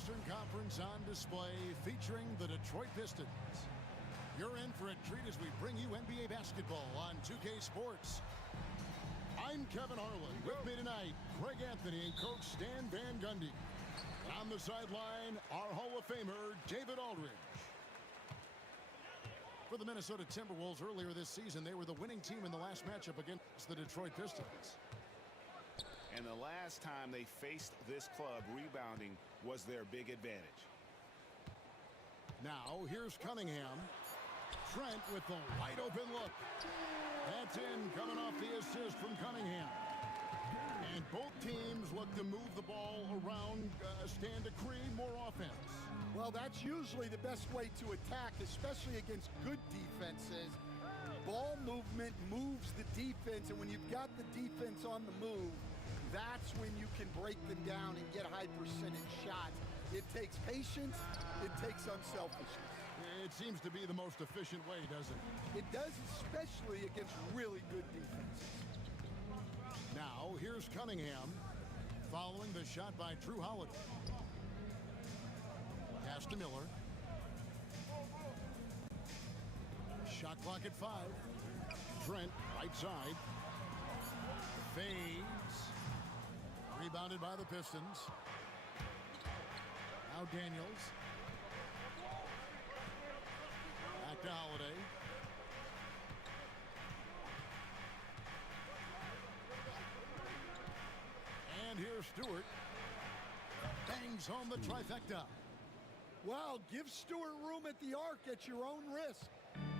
Eastern Conference on display featuring the Detroit Pistons. You're in for a treat as we bring you NBA basketball on 2K Sports. I'm Kevin Harlan. With me tonight, Greg Anthony and Coach Stan Van Gundy. And on the sideline, our Hall of Famer, David Aldridge. For the Minnesota Timberwolves earlier this season, they were the winning team in the last matchup against the Detroit Pistons. And the last time they faced this club, rebounding was their big advantage. Now, here's Cunningham. Trent with the wide open look. That's in, coming off the assist from Cunningham. And both teams look to move the ball around, stand to create more offense. Well, that's usually the best way to attack, especially against good defenses. Ball movement moves the defense, and when you've got the defense on the move, that's when you can break them down and get high percentage shots. It takes patience, it takes unselfishness. It seems to be the most efficient way, doesn't it? It does, especially against really good defenses. Now, here's Cunningham following the shot by Drew Holiday. Pass to Miller. Shot clock at 5. Trent, right side. Fades. Rebounded by the Pistons. Now Daniels. Back to Holiday. And here's Stewart. Bangs home the trifecta. Well, give Stewart room at the arc at your own risk.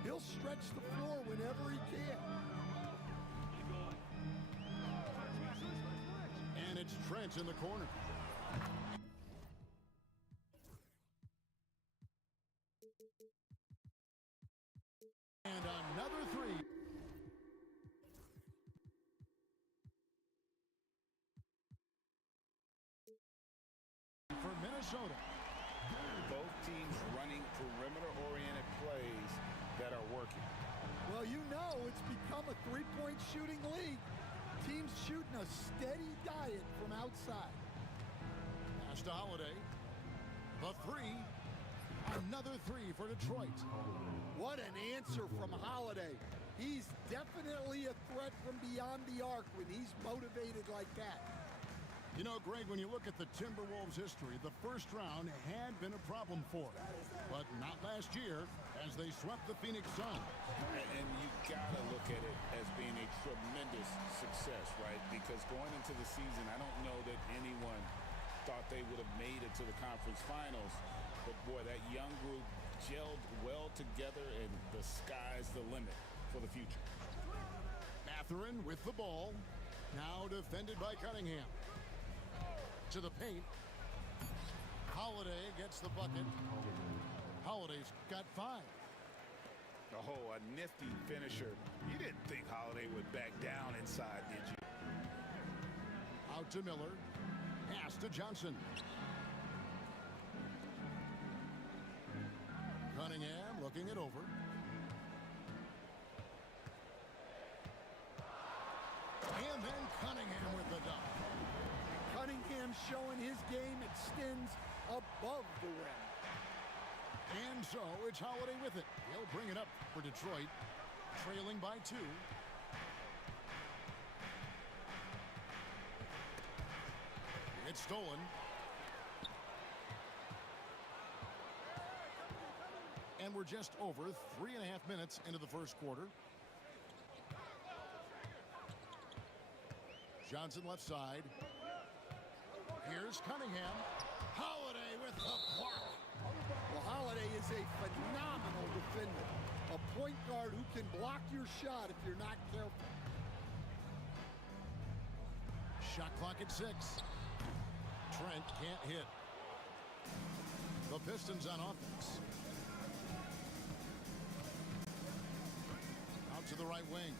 He'll stretch the floor whenever he can. And it's Trent in the corner. And another three. For Minnesota. Both teams running perimeter-oriented plays that are working. Well, you know it's become a three-point shooting league. Teams shooting a steady diet from outside. Pass to Holiday. The three. Another three for Detroit. What an answer from Holiday. He's definitely a threat from beyond the arc when he's motivated like that. You know, Greg, when you look at the Timberwolves' history, the first round had been a problem for them. But not last year, as they swept the Phoenix Suns. And you got to look at it as being a tremendous success, right? Because going into the season, I don't know that anyone thought they would have made it to the conference finals. But, boy, that young group gelled well together, and the sky's the limit for the future. Mathurin with the ball. Now defended by Cunningham. To the paint. Holiday gets the bucket. Holiday's got 5. Oh, a nifty finisher. You didn't think Holiday would back down inside, did you? Out to Miller. Pass to Johnson. Cunningham looking it over. And then Cunningham with the dunk. Cunningham showing his game extends above the rim. And so it's Holiday with it. He'll bring it up for Detroit, trailing by 2. It's stolen. And we're just over 3.5 minutes into the first quarter. Johnson left side. Here's Cunningham. Holiday with the block. Well, Holiday is a phenomenal defender. A point guard who can block your shot if you're not careful. Shot clock at 6. Trent can't hit. The Pistons on offense. Out to the right wing.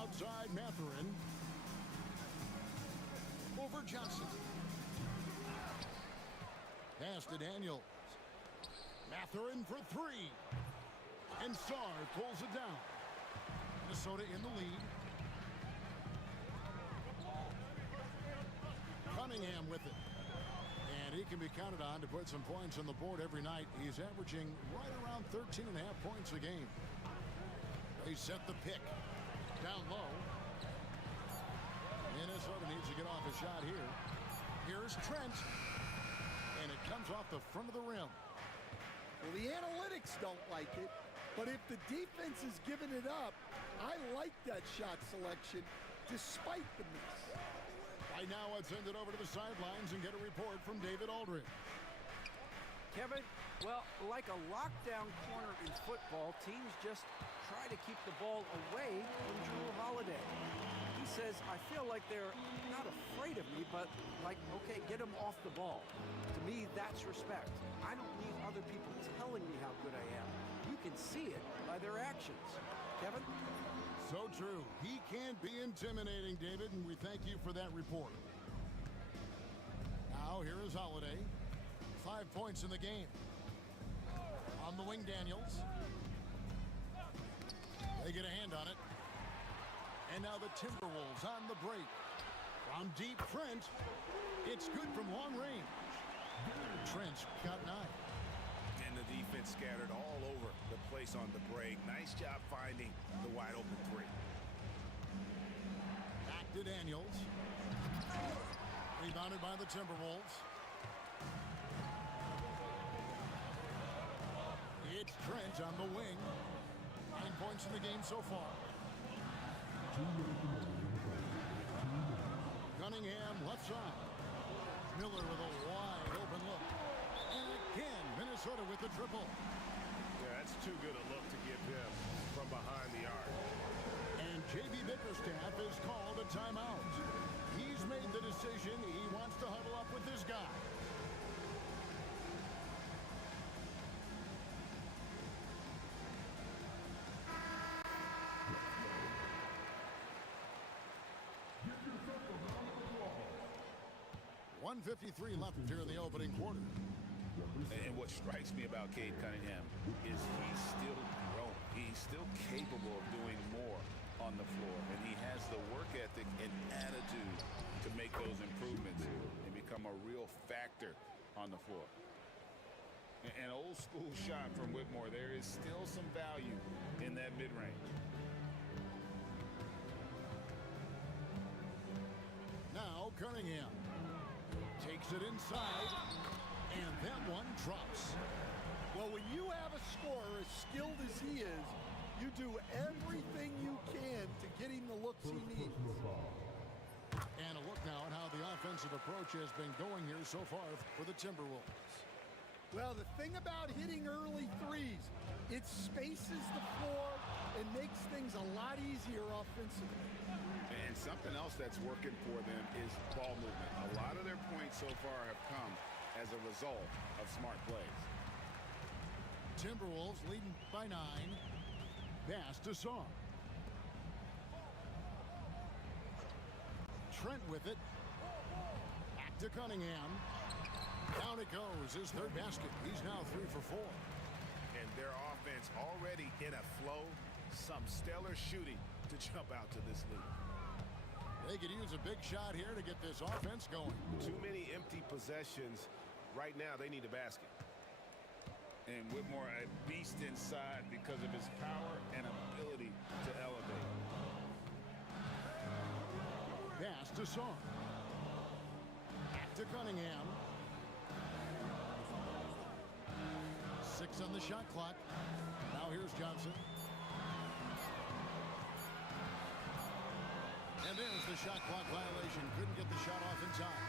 Outside Mathurin. Over Johnson. Pass to Daniels. Mathurin for 3. And Sarr pulls it down. Minnesota in the lead. Cunningham with it. And he can be counted on to put some points on the board every night. He's averaging right around 13.5 points a game. They set the pick. Down low. Minnesota needs to get off a shot here. Here's Trent. And it comes off the front of the rim. Well, the analytics don't like it, but if the defense is giving it up, I like that shot selection despite the miss. Right now, let's send it over to the sidelines and get a report from David Aldridge. Kevin, well, like a lockdown corner in football, teams just try to keep the ball away from Drew Holiday. He says, I feel like they're not afraid of me, but like, okay, get them off the ball. To me, that's respect. I don't need other people telling me how good I am. You can see it by their actions. Kevin? So true. He can be intimidating, David, and we thank you for that report. Now, here is Holiday. 5 points in the game. On the wing, Daniels. They get a hand on it. And now the Timberwolves on the break. From deep, Trent. It's good from long range. Trent's got 9. And the defense scattered all over the place on the break. Nice job finding the wide open 3. Back to Daniels. Rebounded by the Timberwolves. It's Trent on the wing. 9 points in the game so far. Cunningham left side. Miller with a wide open look. And again, Minnesota with the triple. Yeah, that's too good a look to give him from behind the arc. And J.B. Bickerstaff has called a timeout. He's made the decision. He wants to huddle up with this guy. .153 left here in the opening quarter. And what strikes me about Cade Cunningham is he's still growing. He's still capable of doing more on the floor. And he has the work ethic and attitude to make those improvements and become a real factor on the floor. An old school shot from Whitmore. There is still some value in that mid-range. Now Cunningham takes it inside, and that one drops. Well, when you have a scorer as skilled as he is, you do everything you can to get him the looks he needs. And a look now at how the offensive approach has been going here so far for the Timberwolves. Well, the thing about hitting early threes, it spaces the floor and makes things a lot easier offensively. And something else that's working for them is ball movement. A lot of their points so far have come as a result of smart plays. Timberwolves leading by 9. Pass to Song. Trent with it. Back to Cunningham. Down it goes. His 3rd basket. He's now 3 for 4. And their offense already in a flow. Some stellar shooting to jump out to this lead. They could use a big shot here to get this offense going. Too many empty possessions. Right now, they need a basket. And Whitmore a beast inside because of his power and ability to elevate. Pass to Song. Back to Cunningham. 6 on the shot clock. Now here's Johnson. And there's the shot clock violation. Couldn't get the shot off in time.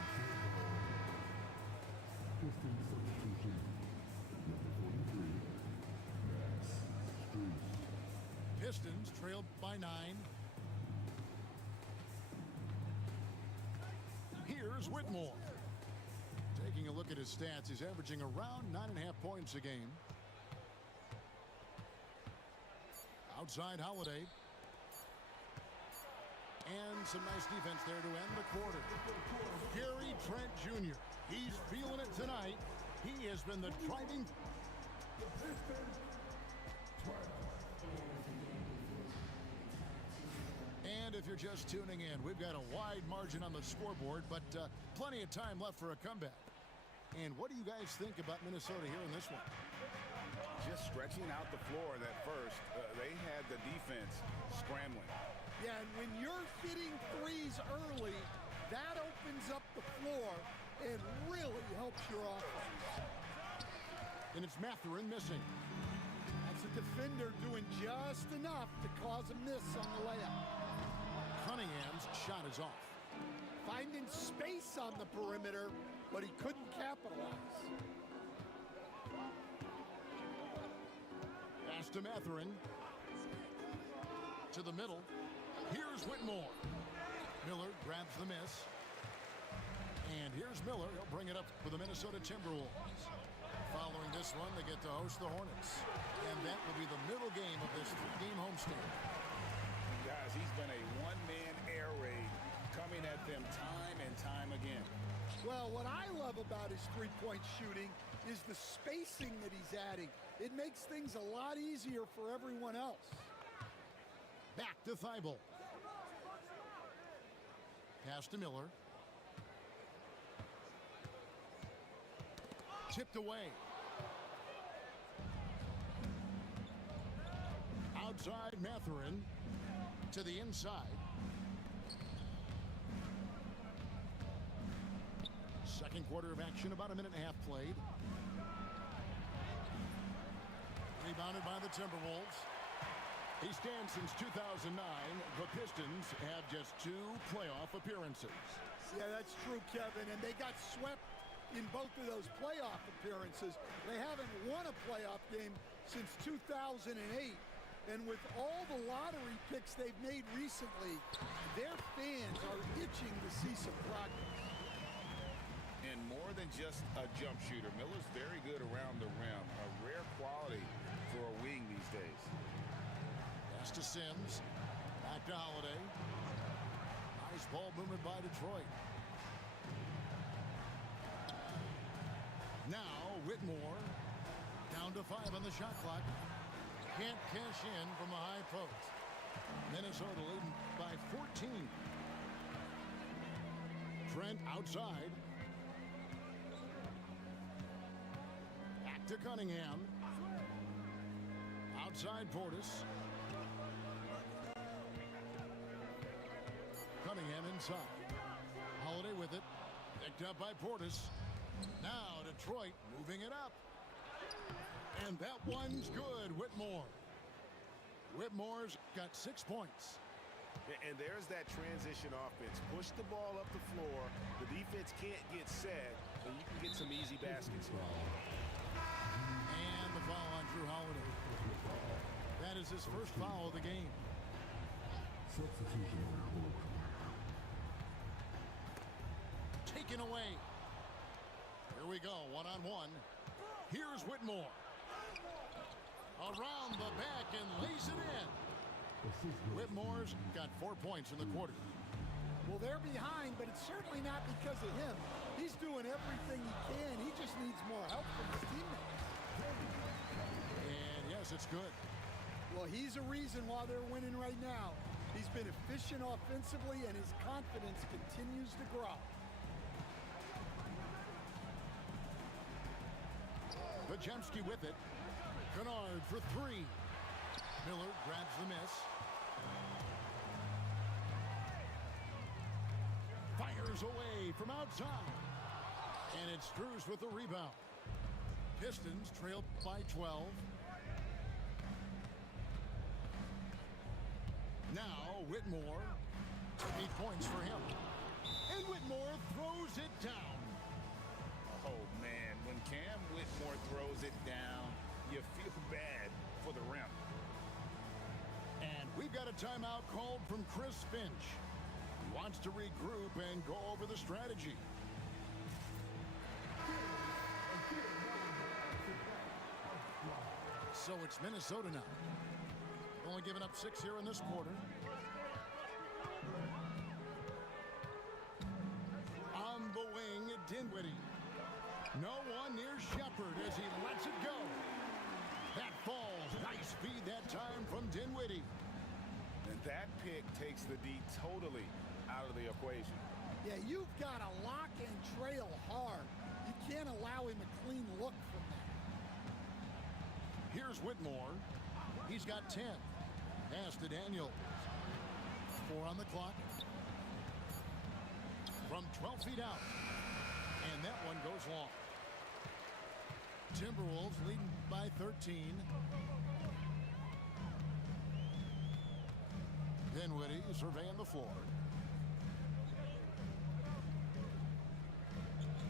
Pistons substitution, number 43, Pistons trailed by 9. Here's Whitmore. Taking a look at his stats, he's averaging around 9.5 points a game. Outside Holiday. And some nice defense there to end the quarter. Gary Trent Jr. He's feeling it tonight. He has been the driving. And if you're just tuning in, we've got a wide margin on the scoreboard, but plenty of time left for a comeback. And what do you guys think about Minnesota here in this one? Just stretching out the floor that first. They had the defense scrambling. Yeah, and when you're hitting threes early, that opens up the floor and really helps your offense. And it's Mathurin missing. That's a defender doing just enough to cause a miss on the layup. Cunningham's shot is off. Finding space on the perimeter, but he couldn't capitalize. Pass to Mathurin. To the middle. Here's Whitmore. Miller grabs the miss. And here's Miller. He'll bring it up for the Minnesota Timberwolves. Following this one, they get to host the Hornets. And that will be the middle game of this three-game homestand. Guys, he's been a one-man air raid coming at them time and time again. Well, what I love about his three-point shooting is the spacing that he's adding. It makes things a lot easier for everyone else. Back to Thibault. Pass to Miller. Tipped away. Outside Mathurin to the inside. Second quarter of action, about a minute and a half played. Rebounded by the Timberwolves. He stands since 2009. The Pistons have just 2 playoff appearances. Yeah, that's true, Kevin, and they got swept in both of those playoff appearances. They haven't won a playoff game since 2008. And with all the lottery picks they've made recently, their fans are itching to see some progress. And more than just a jump shooter, Miller's very good around the rim. A rare quality for a wing these days. Pass to Sims. Back to Holiday. Nice ball movement by Detroit. Now Whitmore. Down to 5 on the shot clock. Can't cash in from the high post. Minnesota leading by 14. Trent outside. Back to Cunningham. Outside Portis. Cunningham inside. Holiday with it. Picked up by Portis. Now Detroit moving it up. And that one's good, Whitmore. Whitmore's got 6 points. And there's that transition offense. Push the ball up the floor. The defense can't get set, and you can get some easy baskets. And the foul on Drew Holiday. That is his first foul of the game. Substitution on court. Taken away. Here we go, one-on-one. Here's Whitmore. Around the back and lays it in. Whitmore's got 4 points in the quarter. Well, they're behind, but it's certainly not because of him. He's doing everything he can. He just needs more help from his teammates. And yes, it's good. Well, he's a reason why they're winning right now. He's been efficient offensively, and his confidence continues to grow. Pajemski with it. Kennard for 3. Miller grabs the miss. Fires away from outside. And it's Strus with the rebound. Pistons trail by 12. Now Whitmore. 8 points for him. And Whitmore throws it down. Oh, man, when Cam Whitmore throws it down, you feel bad for the rim. And we've got a timeout called from Chris Finch. He wants to regroup and go over the strategy. So it's Minnesota now. Only giving up 6 here in this quarter. On the wing, Dinwiddie. No one near Shepard as he lets it go. That falls. Nice feed that time from Dinwiddie. And that pick takes the D totally out of the equation. Yeah, you've got to lock and trail hard. You can't allow allow him a clean look from that. Here's Whitmore. He's got 10. Pass to Daniels. 4 on the clock. From 12 feet out. And that one goes long. Timberwolves leading by 13. Dinwiddie surveying the floor.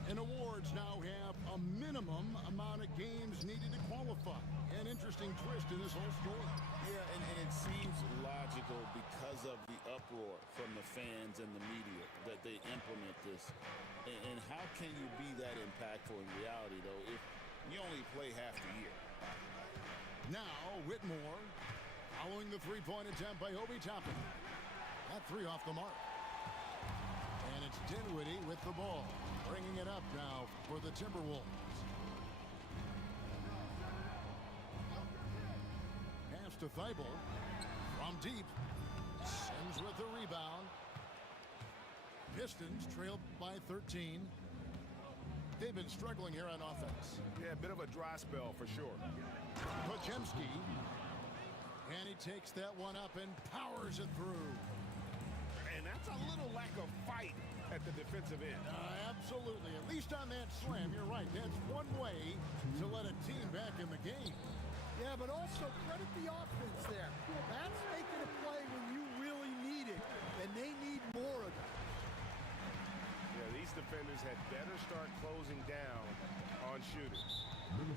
And awards now have a minimum amount of games needed to qualify. An interesting twist in this whole story. Yeah, and it seems logical because of the uproar from the fans and the media that they implement this. And how can you be that impactful in reality, though, if you only play half the year? Now, Whitmore following the three-point attempt by Obi Toppin. That three off the mark. And it's Dinwiddie with the ball. Bringing it up now for the Timberwolves. Pass to Thibault. From deep. Sims with the rebound. Pistons trailed by 13. They've been struggling here on offense. Yeah, a bit of a dry spell for sure. Podziemski. And he takes that one up and powers it through. And that's a little lack of fight at the defensive end. Absolutely. At least on that slam, you're right. That's one way to let a team back in the game. Yeah, but also credit the offense there. That's making a play when you really need it, and they need more of it. Yeah, these defenders had better start closing down on shooters.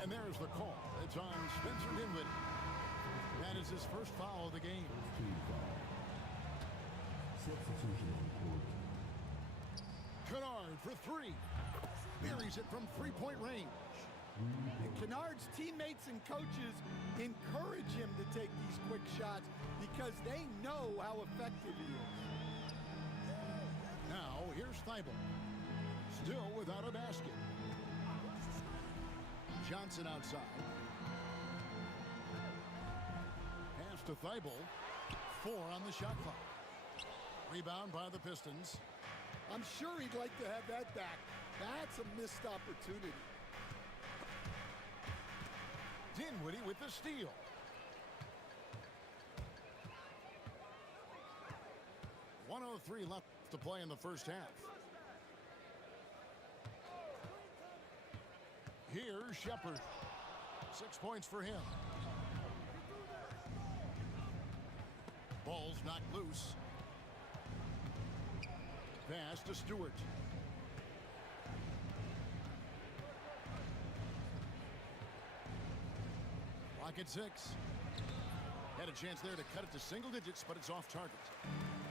And there's the call. It's on Spencer Dinwiddie. That is his first foul of the game. Substitution on court. Kennard for three. Buries it from three-point range. And Kennard's teammates and coaches encourage him to take these quick shots because they know how effective he is. Now, here's Thibault. Still without a basket. Johnson outside. Pass to Thibault. 4 on the shot clock. Rebound by the Pistons. I'm sure he'd like to have that back. That's a missed opportunity. Dinwiddie with the steal. .103 left to play in the first half. Here's Shepard. 6 points for him. Ball's knocked loose. Pass to Stewart. Clock at 6. Had a chance there to cut it to single digits, but it's off target.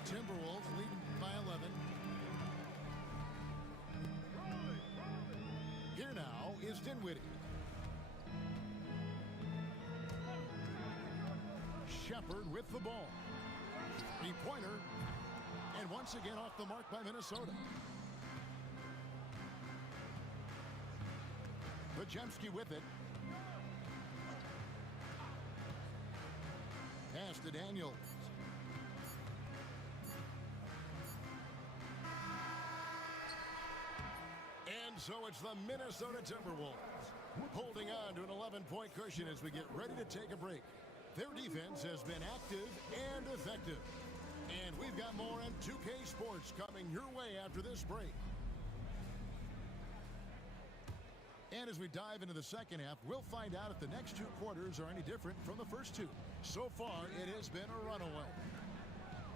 Timberwolves leading by 11. Here now is Dinwiddie. Shepard with the ball. Three-pointer. And once again off the mark by Minnesota. Podziemski with it. Pass to Daniels. And so it's the Minnesota Timberwolves holding on to an 11-point cushion as we get ready to take a break. Their defense has been active and effective. And we've got more on 2K Sports coming your way after this break. And as we dive into the second half, we'll find out if the next two quarters are any different from the first two. So far, it has been a runaway.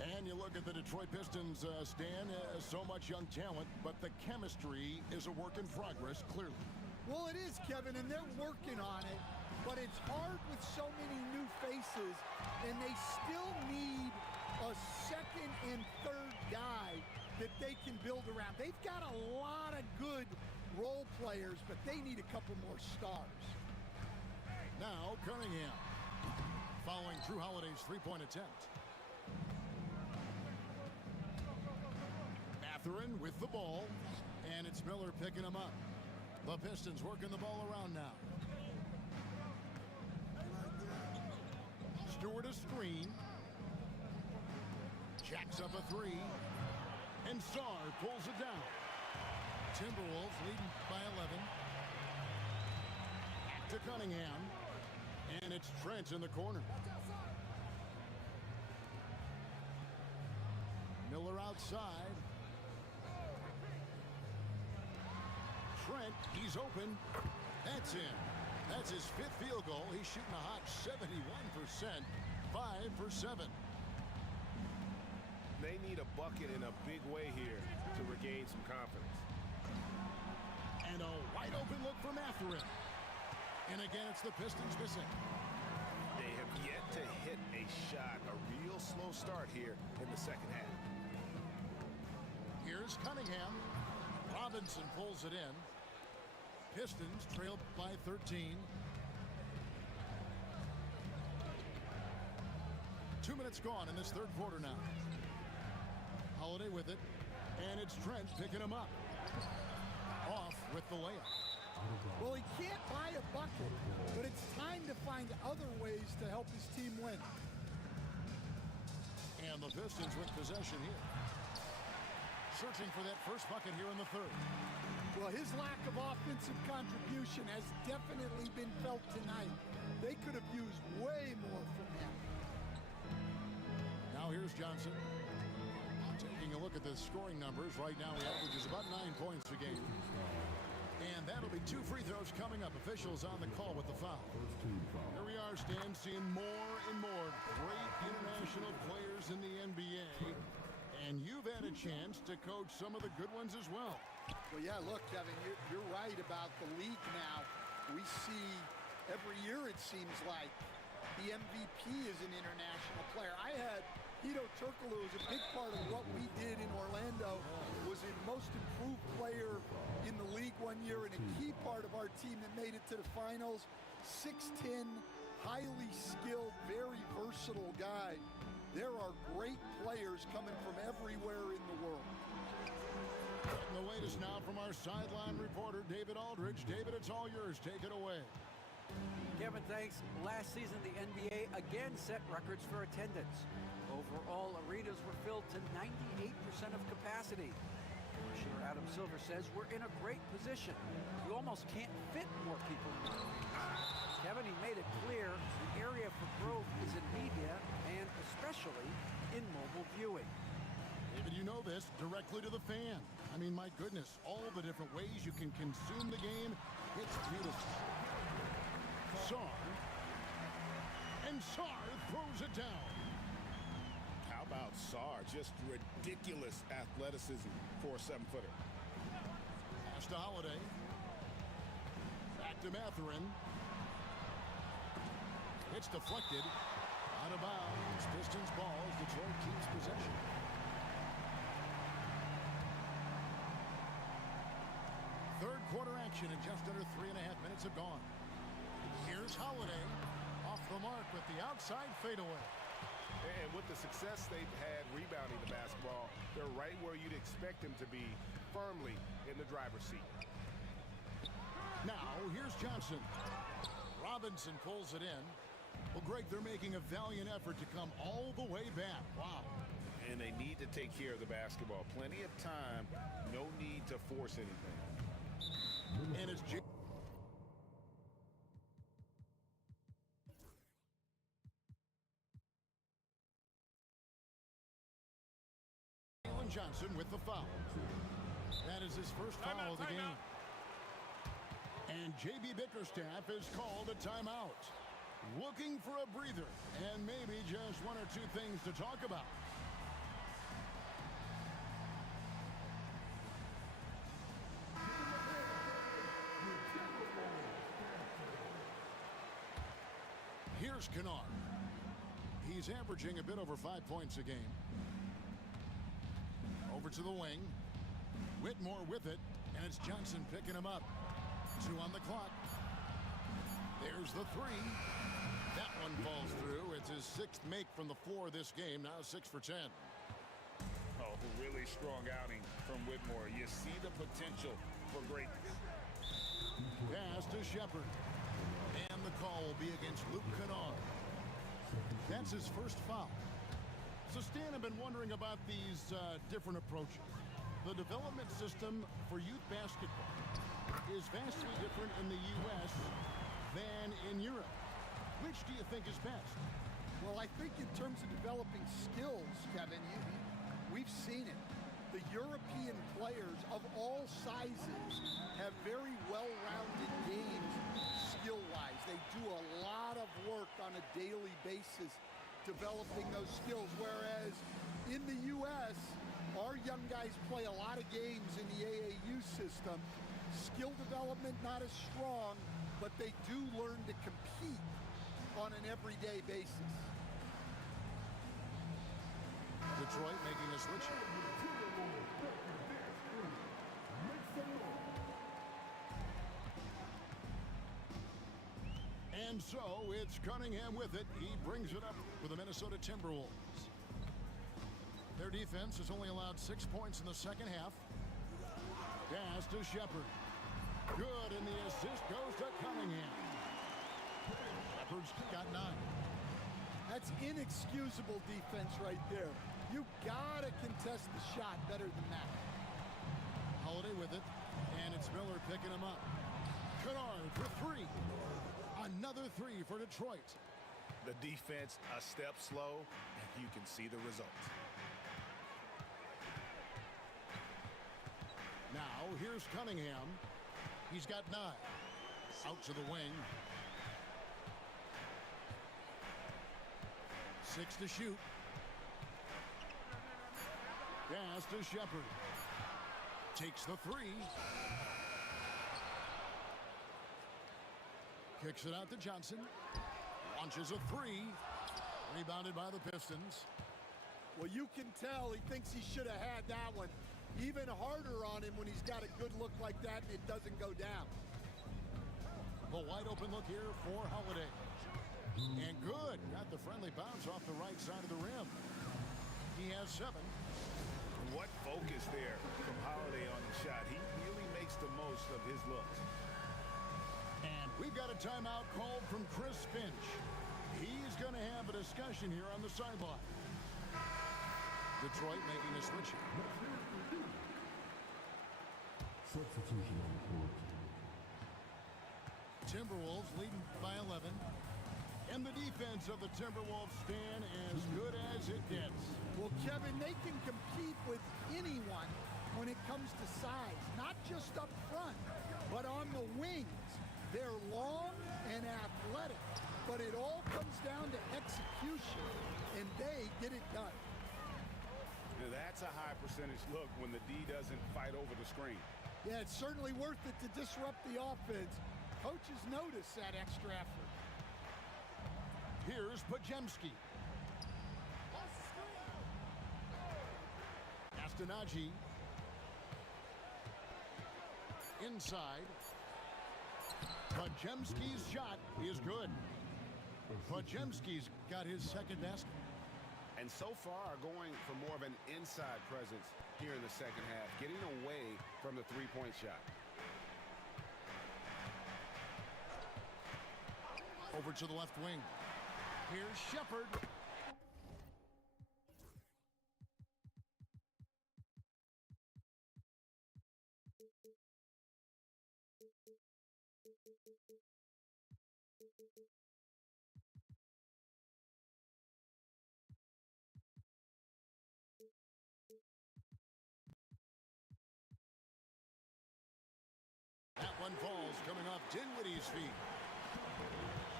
And you look at the Detroit Pistons, Stan, so much young talent, but the chemistry is a work in progress, clearly. Well, it is, Kevin, and they're working on it. But it's hard with so many new faces, and they still need a second and third guy that they can build around. They've got a lot of good role players, but they need a couple more stars. Now, Cunningham, following Drew Holiday's three-point attempt. Mathurin with the ball, and it's Miller picking him up. The Pistons working the ball around now. Stewart a screen. Jacks up a three. And Sarr pulls it down. Timberwolves leading by 11. Cunningham. And it's Trent in the corner. Miller outside. Trent, he's open. That's in. That's his 5th field goal. He's shooting a hot 71%. 5 for 7. They need a bucket in a big way here to regain some confidence. And a wide open look for Mathurin. And again, it's the Pistons missing. They have yet to hit a shot. A real slow start here in the second half. Here's Cunningham. Robinson pulls it in. Pistons trailed by 13. 2 minutes gone in this third quarter now. Holiday with it. And it's Trent picking him up. Off with the layup. Well, he can't buy a bucket, but it's time to find other ways to help his team win. And the Pistons with possession here. Searching for that first bucket here in the third. Well, his lack of offensive contribution has definitely been felt tonight. They could have used way more from him. Now here's Johnson. Taking a look at the scoring numbers. Right now he averages about 9 points a game. And that'll be 2 free throws coming up. Officials on the call with the foul. Here we are, Stan, seeing more and more great international players in the NBA. And you've had a chance to coach some of the good ones as well. Well, yeah, look, Kevin, you're right about the league now. We see every year, it seems like, the MVP is an international player. I had Hito Turkoglu, was a big part of what we did in Orlando, was a most improved player in the league one year and a key part of our team that made it to the finals. 6'10", highly skilled, very versatile guy. There are great players coming from everywhere in the world. And the latest now from our sideline reporter, David Aldridge. David, it's all yours. Take it away. Kevin, thanks. Last season, the NBA again set records for attendance. Overall, arenas were filled to 98% of capacity. Commissioner Adam Silver says we're in a great position. You almost can't fit more people in the arenas. Kevin, he made it clear the area for growth is in media and especially in mobile viewing. David, you know this, directly to the fan. I mean, my goodness, all the different ways you can consume the game. It's beautiful. Sarr. And Sarr throws it down. How about Sarr? Just ridiculous athleticism for a 7-footer. Pass to Holiday. Back to Mathurin. It's deflected. Out of bounds. Pistons ball as Detroit keeps possession. Third quarter action and just under 3.5 minutes have gone. Here's Holiday off the mark with the outside fadeaway. And with the success they've had rebounding the basketball, they're right where you'd expect them to be, firmly in the driver's seat. Now, here's Johnson. Robinson pulls it in. Well, Greg, they're making a valiant effort to come all the way back. Wow. And they need to take care of the basketball. Plenty of time. No need to force anything. And it's Johnson with the foul. That is his first foul of the game. And J.B. Bickerstaff has called a timeout. Looking for a breather and maybe just 1 or 2 things to talk about. Here's Kennard. He's averaging a bit over 5 points a game. Over to the wing. Whitmore with it, and it's Johnson picking him up. 2 on the clock. There's the 3. That one falls through. It's his 6th make from the floor this game. Now 6 for 10. Oh, really strong outing from Whitmore. You see the potential for greatness. Pass to Shepard. And the call will be against Luke Kennard. That's his first foul. So, Stan, I've been wondering about these different approaches. The development system for youth basketball is vastly different in the U.S. than in Europe. Which do you think is best? Well, I think in terms of developing skills, Kevin, we've seen it. The European players of all sizes have very well-rounded games skill-wise. They do a lot of work on a daily basis developing those skills, whereas in the U.S., our young guys play a lot of games in the AAU system. Skill development not as strong, but they do learn to compete on an everyday basis. Detroit making a switch. And so it's Cunningham with it. He brings it up for the Minnesota Timberwolves. Their defense has only allowed 6 points in the second half. Pass to Shepard. Good, and the assist goes to Cunningham. Shepard's got 9. That's inexcusable defense right there. You gotta contest the shot better than that. Holiday with it, and it's Miller picking him up. Kennard for 3. Another 3 for Detroit. The defense a step slow, and you can see the results. Now here's Cunningham. He's got 9. Out to the wing. 6 to shoot. Pass to Shepard. Takes the 3. Kicks it out to Johnson. Launches a 3. Rebounded by the Pistons. Well, you can tell he thinks he should have had that one. Even harder on him when he's got a good look like that and it doesn't go down. A wide open look here for Holiday. And good. Got the friendly bounce off the right side of the rim. He has 7. What focus there from Holiday on the shot. He really makes the most of his looks. And we've got a timeout called from Chris Finch. He's going to have a discussion here on the sideline. Detroit making a switch. Substitution on court. Timberwolves leading by 11. And the defense of the Timberwolves stand as good as it gets. Well, Kevin, they can compete with anyone when it comes to size, not just up front, but on the wings. They're long and athletic, but it all comes down to execution, and they get it done. Now, that's a high percentage look when the D doesn't fight over the screen. Yeah, it's certainly worth it to disrupt the offense. Coaches notice that extra effort. Here's Pajemski. Astanaji. Inside. Pajemski's shot is good. Pajemski's got his second basket. And so far going for more of an inside presence here in the second half, getting away from the three-point shot. Over to the left wing. Here's Shepard. That one falls coming off Dinwiddie's feet.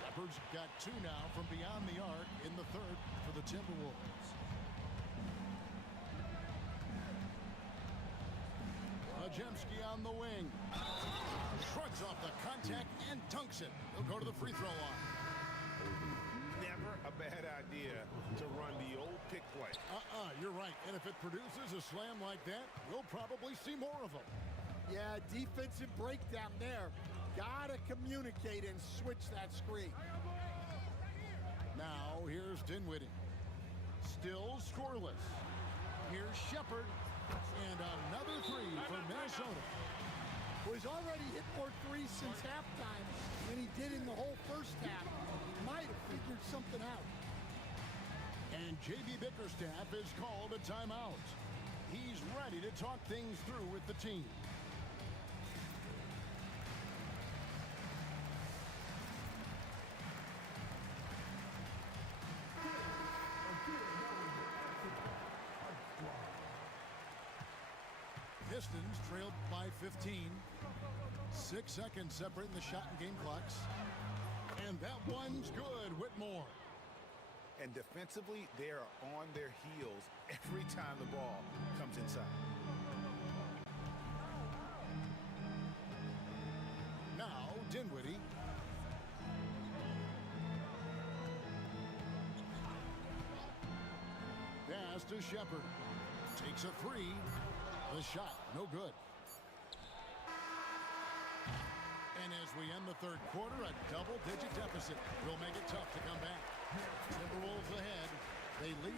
Shepard's got 2 now from beyond the arc in the third for the Timberwolves. Pajemski on the wing. Shrugs off the contact and dunks it. He'll go to the free throw line. Never a bad idea to run the old pick play. You're right. And if it produces a slam like that, we'll probably see more of them. Yeah, defensive breakdown there. Gotta communicate and switch that screen. Now here's Dinwiddie. Still scoreless. Here's Shepard. And another 3 for Minnesota. Well, he's already hit more threes since halftime than he did in the whole first half. He might have figured something out. And J.B. Bickerstaff has called a timeout. He's ready to talk things through with the team. Pistons trailed by 15. 6 seconds separating the shot and game clocks. And that one's good, Whitmore. And defensively, they are on their heels every time the ball comes inside. Now, Dinwiddie. Pass to Shepard. Takes a three. The shot, no good. And as we end the third quarter, a double-digit deficit will make it tough to come back. Timberwolves ahead. They lead.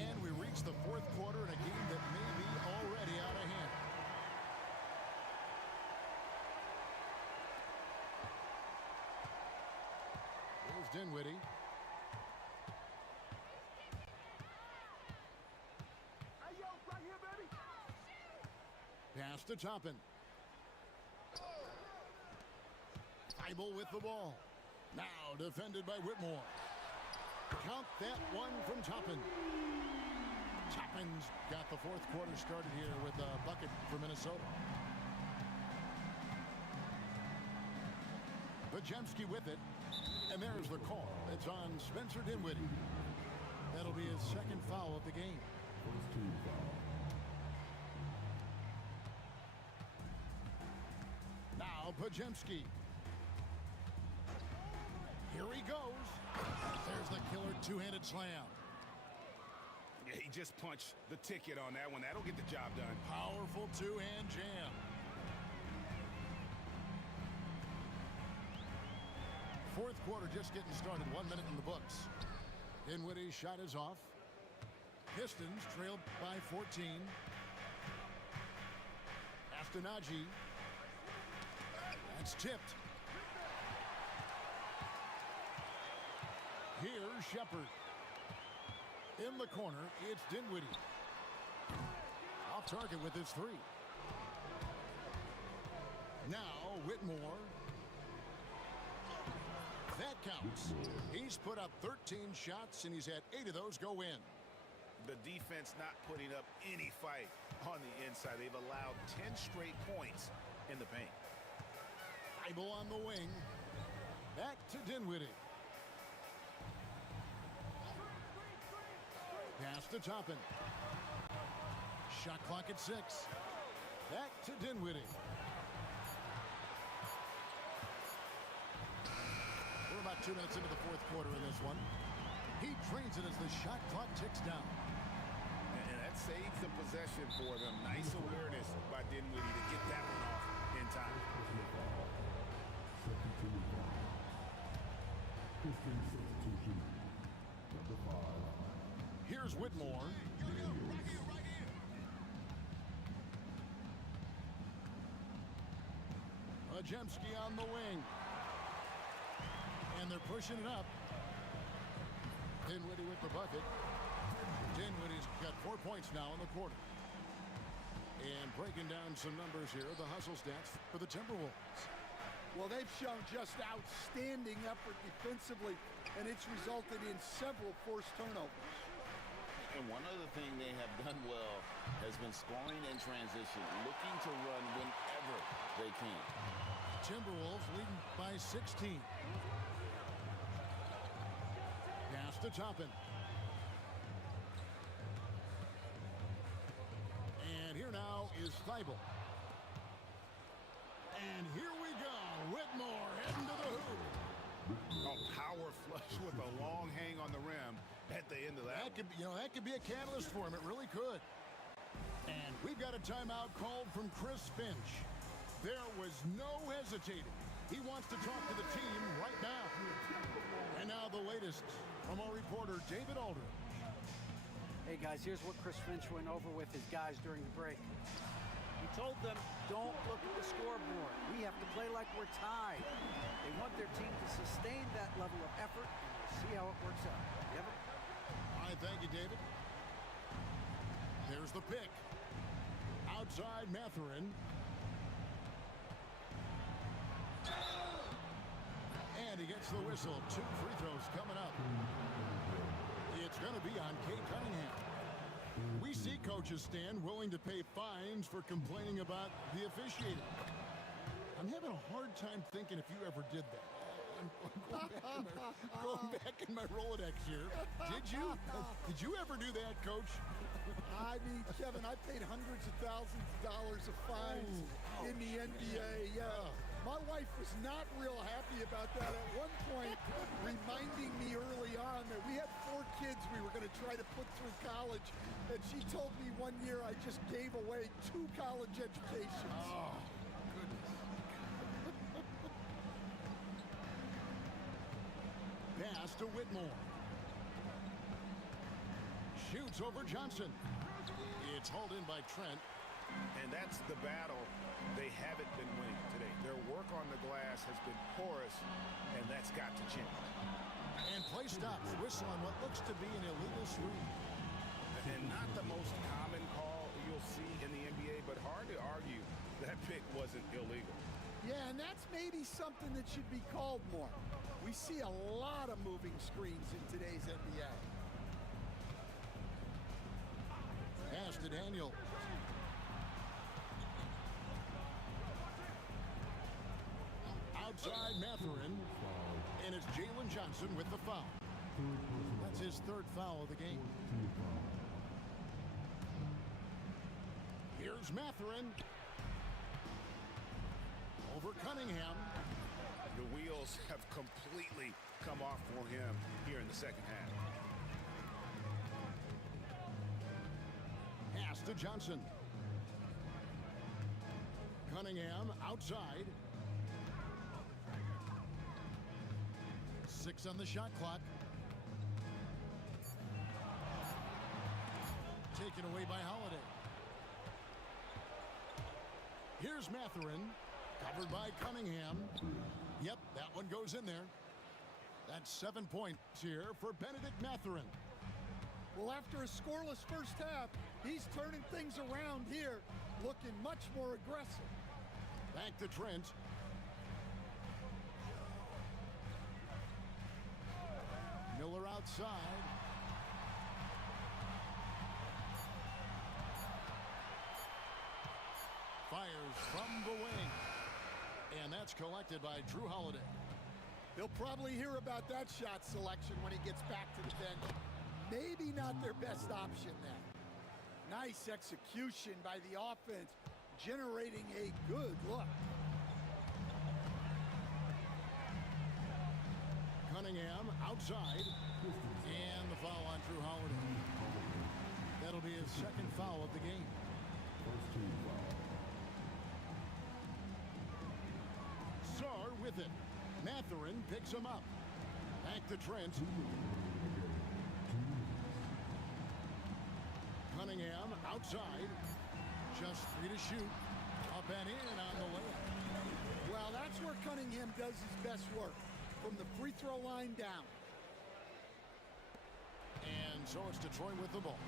And we reach the fourth quarter in a game that may be already out of hand. Here's Dinwiddie. Pass to Toppin. Thibault with the ball. Now defended by Whitmore. Count that one from Toppin. Toppin's got the fourth quarter started here with a bucket for Minnesota. Bajemski with it. And there's the call. It's on Spencer Dinwiddie. That'll be his second foul of the game. First team foul. Now Bajemski. Here he goes. There's the killer two-handed slam. Yeah, he just punched the ticket on that one. That'll get the job done. Powerful two-hand jam. Fourth quarter just getting started. 1 minute in the books. Dinwiddie's shot is off. Pistons trailed by 14. Astonagi. That's tipped. Here's Shepard. In the corner, it's Dinwiddie. Off target with his three. Now Whitmore. That counts. He's put up 13 shots, and he's had 8 of those go in. The defense not putting up any fight on the inside. They've allowed 10 straight points in the paint. Thibault on the wing. Back to Dinwiddie. Pass to Toppin. Shot clock at 6. Back to Dinwiddie. We're about 2 minutes into the fourth quarter in this one. He drains it as the shot clock ticks down. And that saves the possession for them. Nice awareness by Dinwiddie to get that one off in time. Second team foul. Pistons substitution. Number 5. Here's Whitmore. Bajemski on the wing. And they're pushing it up. Dinwiddie with the bucket. Dinwiddie's got 4 points now in the quarter. And breaking down some numbers here, the hustle stats for the Timberwolves. Well, they've shown just outstanding effort defensively, and it's resulted in several forced turnovers. And one other thing they have done well has been scoring in transition, looking to run whenever they can. Timberwolves leading by 16. Pass to Toppin. And here now is Thibault. And here we go. Whitmore heading to the hoop. A power flush with a long hang on the rim at the end of that. That could be a catalyst for him. It really could. And we've got a timeout called from Chris Finch. There was no hesitating. He wants to talk to the team right now. And now the latest from our reporter, David Aldridge. Hey, guys, here's what Chris Finch went over with his guys during the break. He told them, don't look at the scoreboard. We have to play like we're tied. They want their team to sustain that level of effort, and we'll see how it works out. Kevin? All right, thank you, David. There's the pick. Outside Mathurin. And he gets the whistle. 2 free throws coming up. It's going to be on Kate Cunningham. We see coaches stand willing to pay fines for complaining about the officiating. I'm having a hard time thinking if you ever did that. I'm going back in my Rolodex here. Did you? Did you ever do that, Coach? I mean, Kevin, I paid hundreds of thousands of dollars of fines in the NBA. Yeah. My wife was not real happy about that at one point, reminding me early on that we had 4 kids we were going to try to put through college. And she told me one year I just gave away 2 college educations. Oh, goodness. Pass to Whitmore. Shoots over Johnson. It's hauled in by Trent. And that's the battle they haven't been winning today. Their work on the glass has been porous, and that's got to change. And play stops. Whistle on what looks to be an illegal screen. And not the most common call you'll see in the NBA, but hard to argue that pick wasn't illegal. Yeah, and that's maybe something that should be called more. We see a lot of moving screens in today's NBA. Pass to Daniel. Outside Mathurin. And it's Jalen Johnson with the foul. That's his 3rd foul of the game. Here's Mathurin. Over Cunningham. The wheels have completely come off for him here in the second half. Pass to Johnson. Cunningham outside. 6 on the shot clock. Taken away by Holiday. Here's Mathurin. Covered by Cunningham. Yep, that one goes in there. That's 7 points here for Benedict Mathurin. Well, after a scoreless first half, he's turning things around here, looking much more aggressive. Back to Trent. Miller outside. Fires from the wing. And that's collected by Drew Holiday. They'll probably hear about that shot selection when he gets back to the bench. Maybe not their best option then. Nice execution by the offense, generating a good look. Cunningham outside. And the foul on Drew Holiday. That'll be his 2nd foul of the game. Sarr with it. Mathurin picks him up. Back to Trent. Cunningham outside. Just 3 to shoot. Up and in on the layup. Well, that's where Cunningham does his best work, from the free throw line down. And so it's Detroit with the ball.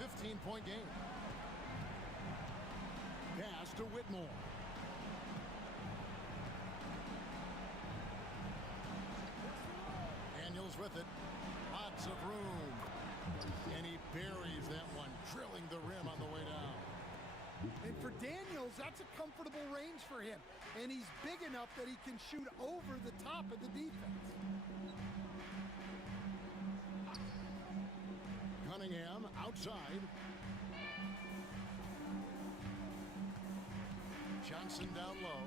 15-point game. Pass to Whitmore. Daniels with it. Lots of room. And he buries that one, drilling the rim on the way down. And for Daniels, that's a comfortable range for him. And he's big enough that he can shoot over the top of the defense. Cunningham outside. Johnson down low.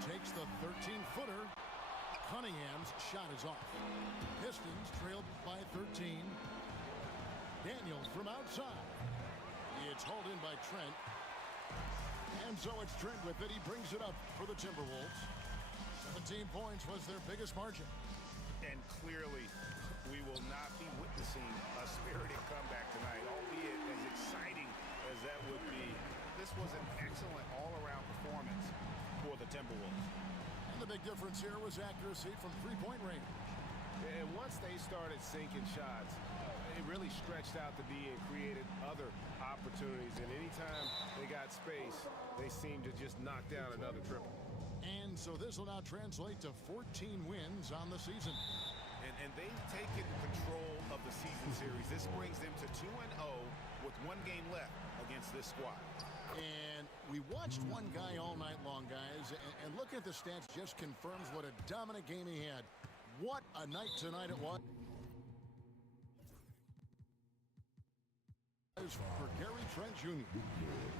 Takes the 13-footer. Cunningham's shot is off. Pistons trailed by 13. Daniels from outside. It's hauled in by Trent. And so it's Trent with it. He brings it up for the Timberwolves. 17 points was their biggest margin. And clearly, we will not be witnessing a spirited comeback tonight, albeit as exciting as that would be. This was an excellent all-around performance for the Timberwolves. And the big difference here was accuracy from three-point range. And once they started sinking shots, it really stretched out the D and created other opportunities. And anytime they got space, they seemed to just knock down another triple. And so this will now translate to 14 wins on the season. and they've taken control of the season series. This brings them to 2-0 with 1 game left against this squad. And we watched one guy all night long, guys, and looking at the stats just confirms what a dominant game he had. What a night tonight it was for Gary Trent Jr.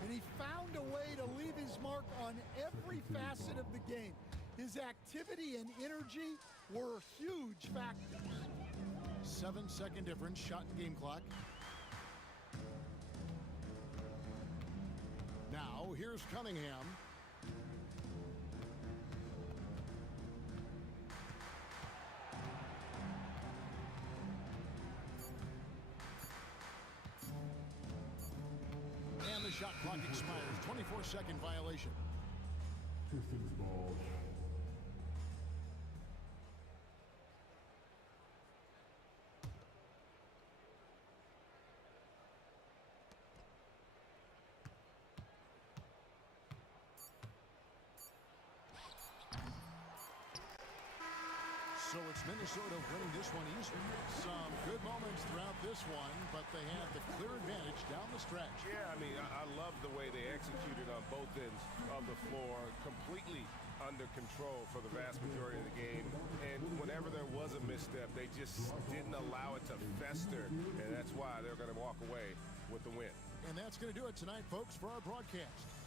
And he found a way to leave his mark on every facet of the game. His activity and energy were huge factors. 7-second difference, shot and game clock. Now, here's Cunningham. And the shot clock expires. 24-second violation. Pistons ball. So it's Minnesota winning this one easily. Some good moments throughout this one, but they have the clear advantage down the stretch. Yeah, I mean, I love the way they executed on both ends of the floor, completely under control for the vast majority of the game. And whenever there was a misstep, they just didn't allow it to fester, and that's why they're going to walk away with the win. And that's going to do it tonight, folks, for our broadcast.